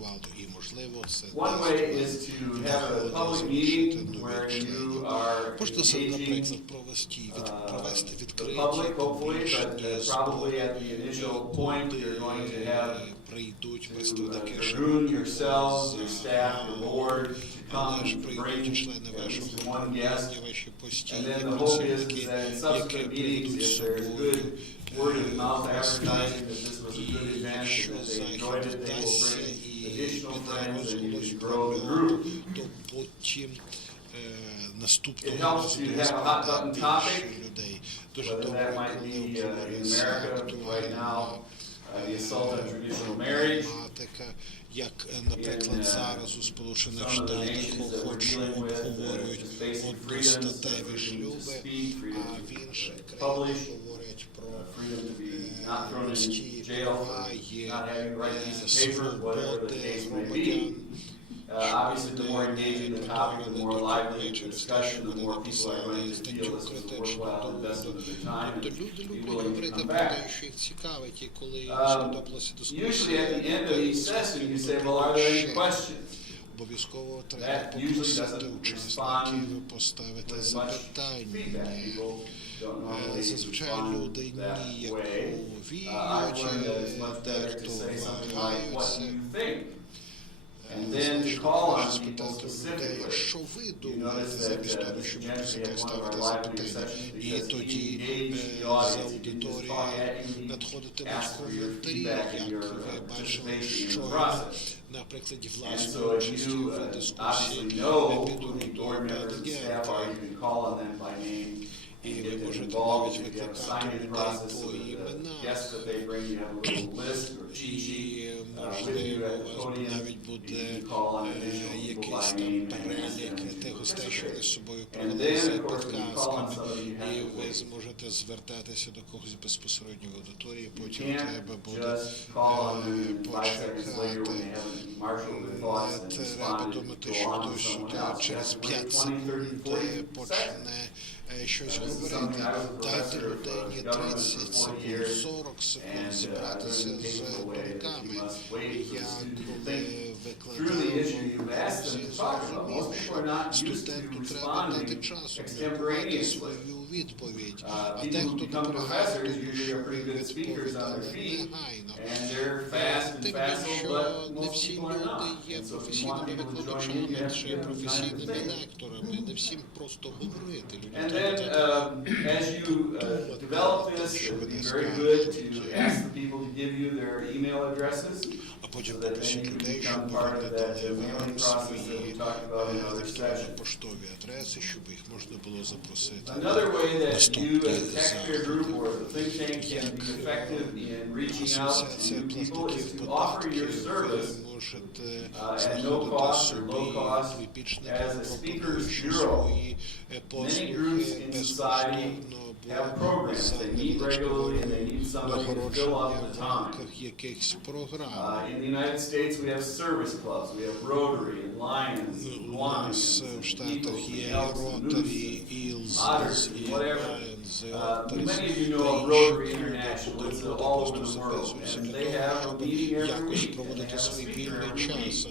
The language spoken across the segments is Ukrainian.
працювало, і, можливо, це One way is to have a public meeting where you are можна, engaging наприклад, провести the відкриті, public, hopefully, публічні but probably at the initial point you're going to have прийдуть to представники dragoon yourselves, your staff, your board, to come але ж to bring прийдуть члени at вашого least one guest. управління, ваші And постійні then the hope is працівники, that in які subsequent meetings, приведуть з if there's собою good word of mouth advertising that this was a good event, якщо that they захід enjoyed it, they will вдасться bring і additional піде friends and you розголос can про grow the нього, group. то потім It наступного helps разу to до have a hot button більше topic, людей. Дуже whether добре, that might коли be in обговорюється America right now, the assault on traditional marriage. тематика, як, наприклад, зараз у Сполучених Штатах обговорюють одностатеві шлюби, а в інших країнах говорять про людські права, є свободи громадян. Obviously, the more engaging the topic, the more lively the discussion, the more people are going to feel this is worthwhile investment of their time and be willing to come back. Usually at the end of each session, you say, well, are there any questions? Обов'язково треба That usually попросити doesn't учасників respond поставити with much запитання. feedback. People don't normally Зазвичай respond люди that ніяк way. I've learned that it's much better to say something like, what do you think? And then to call on people specifically. Що ви You думаєте, notice that замість того, щоб generally просто at one of our ставити lively запитання. sessions, І because he тоді engaged the з audience, he didn't just talk аудиторії at you, he надходитимуть asked for your коментарі, feedback and як your ви бачили, participation in the що process. на прикладі And власної so if участі you в дискусії obviously know who підуть the до board members and опитання. staff are, you can call on them by name І and ви get them можете involved. навіть If you have a викликати sign-in людей process по so that the іменах. guests that they bring, you have a little list or cheat sheet І, with you можливо, at the у вас podium. навіть буде You can call on additional people якийсь by там name and ask them перелік to тих гостей, що вони з собою And привели then, з of course, when you call on підказками. somebody, you have І to ви wait. зможете звертатися до когось безпосередньо в аудиторії, You потім can't треба буде just call on them 5 seconds later when почекати. they haven't marshaled their thoughts and Треба responded, думати, go що on to хтось someone else. You через have to 5 wait 20, 30, секунд 40 seconds. почне щось This is говорити. something I was a Дайте professor of людині government 30 for 40 секунд, years, 40 секунд and зібратися learned з the painful way that you думками. must wait for the Я student to коли think through the викладав, issue you've asked them to talk about. Most people are not used to студенту треба дати responding часу міркувати extemporaneously. свою відповідь. А People те, who хто become наполягає, professors тому usually що are pretty ви good speakers on their відповідали feet, негайно. and they're fast and Тим facile, більше but не most всі people are люди not. є And so if you want професійними people to join you, you викладачами have to чи give them time to професійними think. лекторами. Не всім просто говорити. Людям And треба then, дати as you develop this, it would be very good to ask the people to give you their email addresses, А потім so that then попросіть you can людей, щоб become part вони of that дали mailing вам process that we свої talked about in other sessions. електронно-поштові адреси, щоб їх можна було запросити. Another way that you, Наступний as a taxpayer group or as a think tank, can be effective in reaching out to Асоціація new people is платників to offer your податків. service Ви можете at no знаходити cost or собі low cost випічників, as a speakers пропонуючи bureau. свої Many послуги groups in society безкоштовно have programs. They meet regularly and they need somebody to fill up нагородження the в time. рамках якихось програм. In the United States, we have service clubs. We have Rotary and Lions and У Lions нас в and Штатах Eagles and є Elks and Ротарі, Moose Ілз, Otters, і whatever. Лайонз, і Оттерс, Many of you know of та Rotary інші International. клуби, It's де люди all просто over the world. записуються And для they того, have a щоб meeting every якось week. And they проводити have a свій speaker вільний every week. час.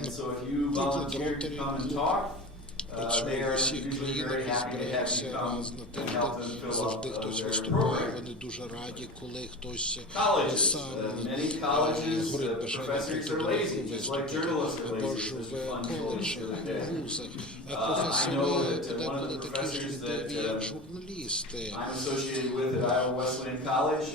And so if you volunteer to come and talk, they в are усіх usually країнах very happy to have збирається you come раз на and help them тиждень. fill Завжди up хтось their виступає. program. Вони дуже раді, коли хтось Colleges, сам many colleges, говорить бажання professors прийти are до lazy, just like виступу. journalists are Або lazy. ж There's в a fun quote коледжах, the other day. в вузах. I Професори know that one of подеколи the такі ж professors лідові, that як журналісти. I'm associated with at Iowa Wesleyan College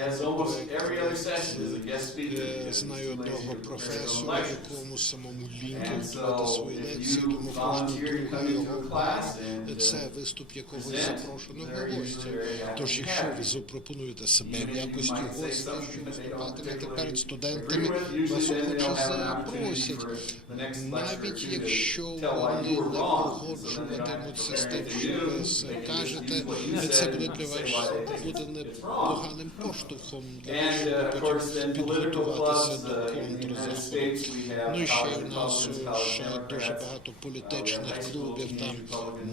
has almost every other session as a guest speaker. because Знаю he's too lazy одного to prepare his own професора, lectures. якому самому And ліньки so готувати свої if лекції, you тому кожна volunteer to друга come into його a class and це виступ якогось present, запрошеного they're гостя. usually very happy Тож, to якщо have ви you. запропонуєте себе Even в if you якості might say гостя, something що that they don't виступатимете particularly перед agree студентами, with, usually вас then they'll охоче have an opportunity запросять. for the next lecture or Навіть two to якщо tell why вони you не were wrong. So then they don't have to погоджуватимуться з prepare тим, anything що new. ви They can just кажете, use what you це said буде and для say вас why they think буде it's wrong. непоганим поштовхом для того, And щоб of course, then потім political підготуватися clubs до in the United контрзаходу. States, we have Ну і ще college в нас Republicans, college ще дуже Democrats. багато We have політичних політичних клубів, там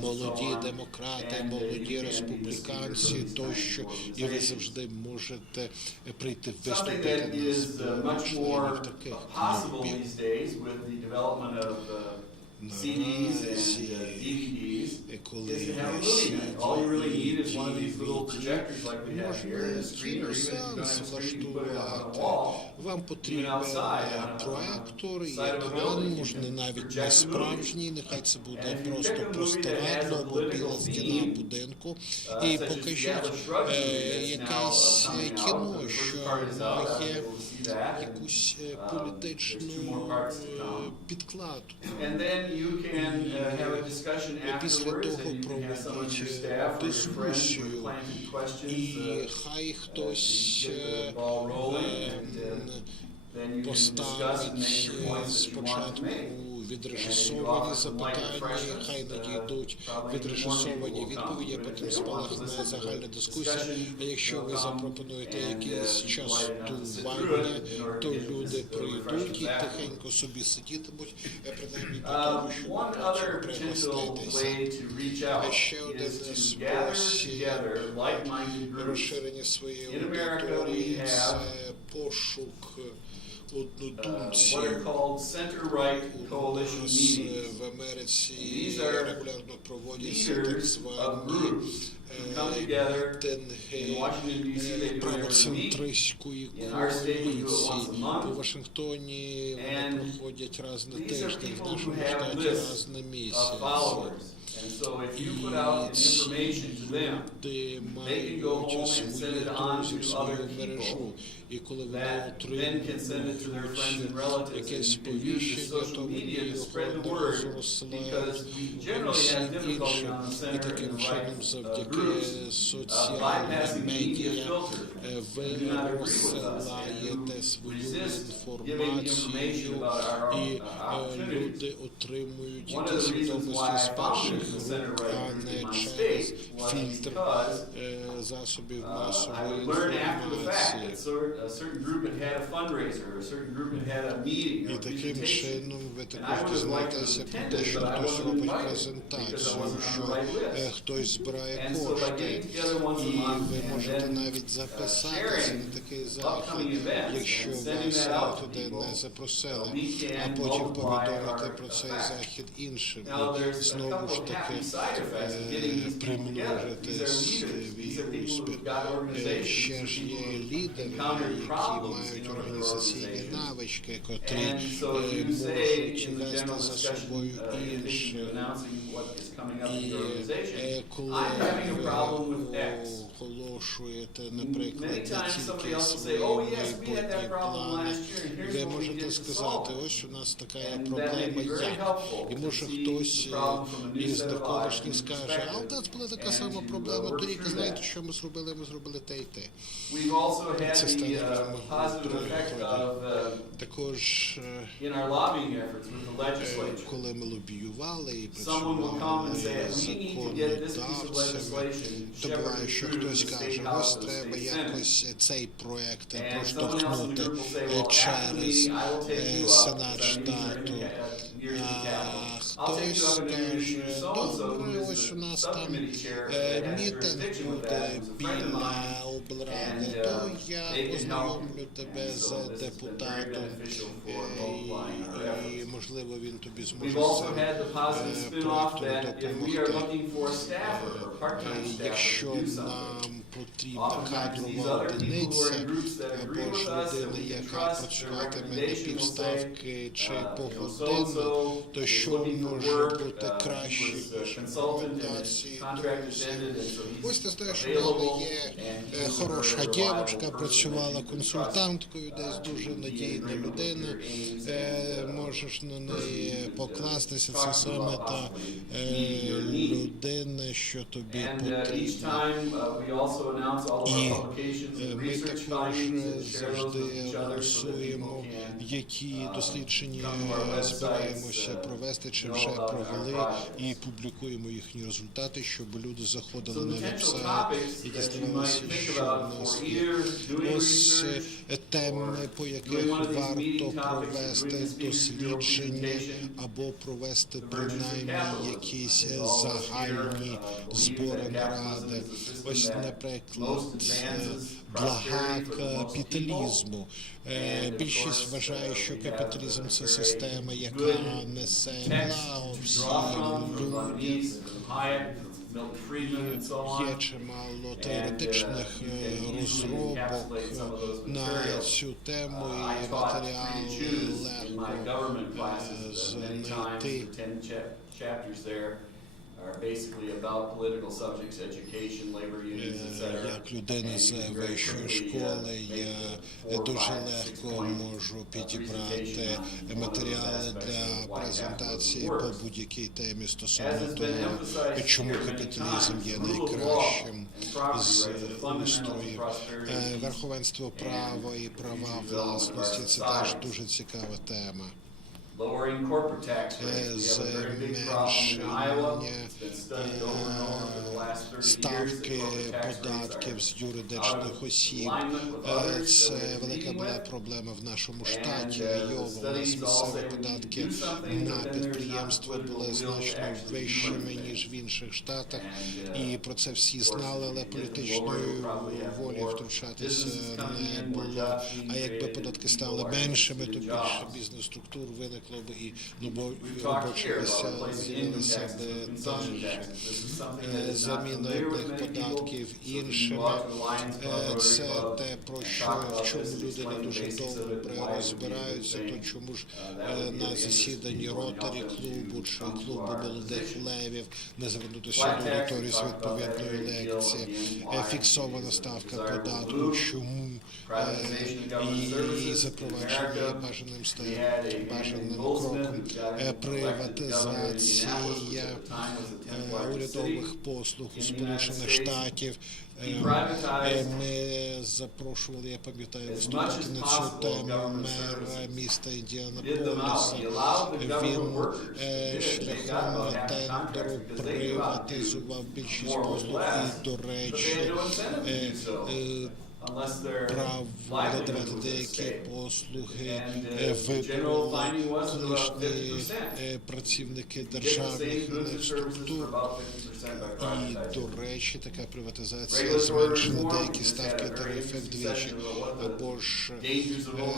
молоді демократи, молоді республіканці тощо, і ви завжди можете прийти виступити на зборах членів таких клубів. CDs and DVDs is to have a movie night. All you really need is one of these little projectors like we have here in the street, or even if you don't have a screen, you put it on a wall. Вам потрібен проектор і екран, можна навіть не справжній, нехай це буде просто простирадло або біла стіна будинку. І покажіть якесь кіно, що має якусь політичну підкладку. Після того проводіть дискусію, і хай хтось поставить спочатку відрежисовані запитання, хай надійдуть відрежисовані відповіді, а потім спалахне загальна дискусія. А якщо ви запропонуєте якісь частування, то люди прийдуть і тихенько собі сидітимуть, принаймні до того, щоб пригоститися. А ще один спосіб розширення своєї аудиторії – це пошук однодумців. У нас в Америці регулярно проводяться так звані мітинги правоцентристської коаліції. У Вашингтоні вони проходять раз на тиждень, в нашому штаті раз на місяць. І ці люди мають свої друзів, свою мережу. І коли вони отримують якесь сповіщення, то вони його розсилають усім іншим. І таким чином, завдяки соціальним медіа, ви розсилаєте свою інформацію, і люди отримують якісь відомості з перших рук, а не через фільтр засобів масової інформації. І таким чином ви також дізнаєтеся про те, що хтось робить презентацію, що хтось збирає кошти, і ви можете навіть записатися на такий захід, якщо вас туди не запросили, а потім повідомити про цей захід іншим. І знову ж таки примножити свій успіх. Ще ж є лідери, які мають організаційні навички, котрі можуть вести за собою інших. І коли ви оголошуєте, наприклад, не тільки свої майбутні плани, ви можете сказати, ось у нас така є проблема, як? І може хтось із навколишніх скаже, а у нас була така сама проблема, торік, знаєте, що ми зробили? Ми зробили те і те. Це стане також, коли ми лобіювали і працювали з законодавцями, то буває, що хтось каже, ось треба якось цей проєкт проштовхнути через Сенат штату. Хтось скаже, добре, ось у нас там мітинг буде біля облради, то я познайомлю тебе з депутатом, і можливо він тобі зможе з цим проєктом допомогти. Якщо нам потрібна кадрова одиниця, або ж людина, яка працюватиме на півставки чи погодинно, то що може бути краще, ніж рекомендації друзів. Ось ти знаєш, у мене є хороша дівчинка, працювала консультанткою, десь дуже надійна людина, можеш на неї покластися, це саме та людина, єдине, що тобі Each потрібно. time we also announce all of our publications and Ми research також findings and share those завжди with each other so that анонсуємо, people can які дослідження come to our websites, збираємося провести чи know вже about our провели, і projects. публікуємо їхні результати, щоб люди заходили So на potential веб-сайт topics і that you дізнавалися, might think що about в нас for є. either doing Ось research теми, по doing яких one of these варто meeting topics or провести doing the speaker's bureau дослідження presentation, або провести the virtues of принаймні capitalism. якісь All of us here, загальні believe збори that наради. capitalism is a system Ось, that наприклад, most advances блага prosperity for the most капіталізму. And, of Більшість course, вважає, що we have капіталізм це very система, good яка несе text благо to всім draw from людям. Nice, from Hayek, from Milton Friedman, and so Є on. чимало теоретичних розробок на цю тему, і матеріал легко знайти. Chapters there are basically about political subjects, education, labor unions, etc. Як людина з вищої школи, я дуже легко можу підібрати матеріали для презентації по будь-якій темі стосовно того, чому капіталізм є найкращим з устроїв. Верховенство права і права власності – це теж дуже цікава тема. Lowering corporate tax rates. We have a very big problem in Iowa. It's been studied over and over for the last 30 years. Ставки The corporate tax rates податків are з юридичних осіб – це велика була проблема в нашому штаті Айова. У нас місцеві податки на підприємства були значно вищими, ніж в інших штатах, і про це всі знали, але політичної волі втручатися не було. А якби податки стали меншими, то більше бізнес-структур виникло б і робочі місця з'явилися б теж. Заміна одних податків іншими – це те, про що, в чому люди не дуже добре розбираються, то чому ж на засіданні Ротарі клубу чи клубу молодих левів не звернутися до аудиторії з відповідної лекції. Фіксована ставка податку, чому і запровадження є бажаним кроком. Приватизація урядових послуг у Сполучених Штатів. Ми запрошували, я пам'ятаю, виступати на цю тему мера міста Індіанаполіса. Він шляхом тендеру приватизував більшість послуг і, до речі, право надавати деякі послуги вибрали колишні працівники державних структур. І, до речі, така приватизація зменшила деякі ставки тарифів вдвічі. Або ж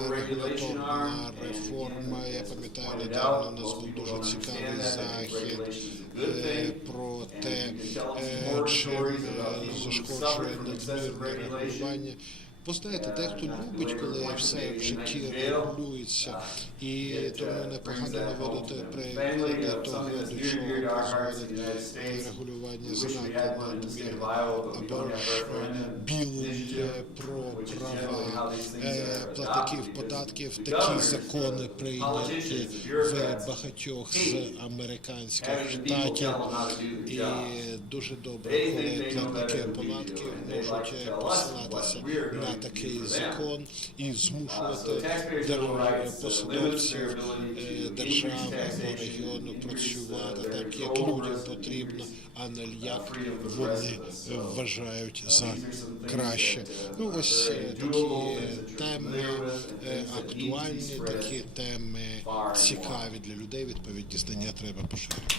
регуляторна реформа. Я пам'ятаю, недавно у нас був дуже цікавий захід про те, чим зашкоджує надмірне регулювання. Бо знаєте, дехто любить, коли все в житті регулюється, і тому непогано наводити приклади того, до чого призводить регулювання занадто надмірно. Або ж біл про права платників податків. Такі закони прийняті в багатьох з американських штатів. І дуже добре, коли платники податків можуть посилатися на такий закон і змушувати посадовців держави або регіону працювати так, як людям потрібно, а не як вони вважають за краще. Ну, ось такі теми актуальні, такі теми цікаві для людей, відповідні знання треба поширити.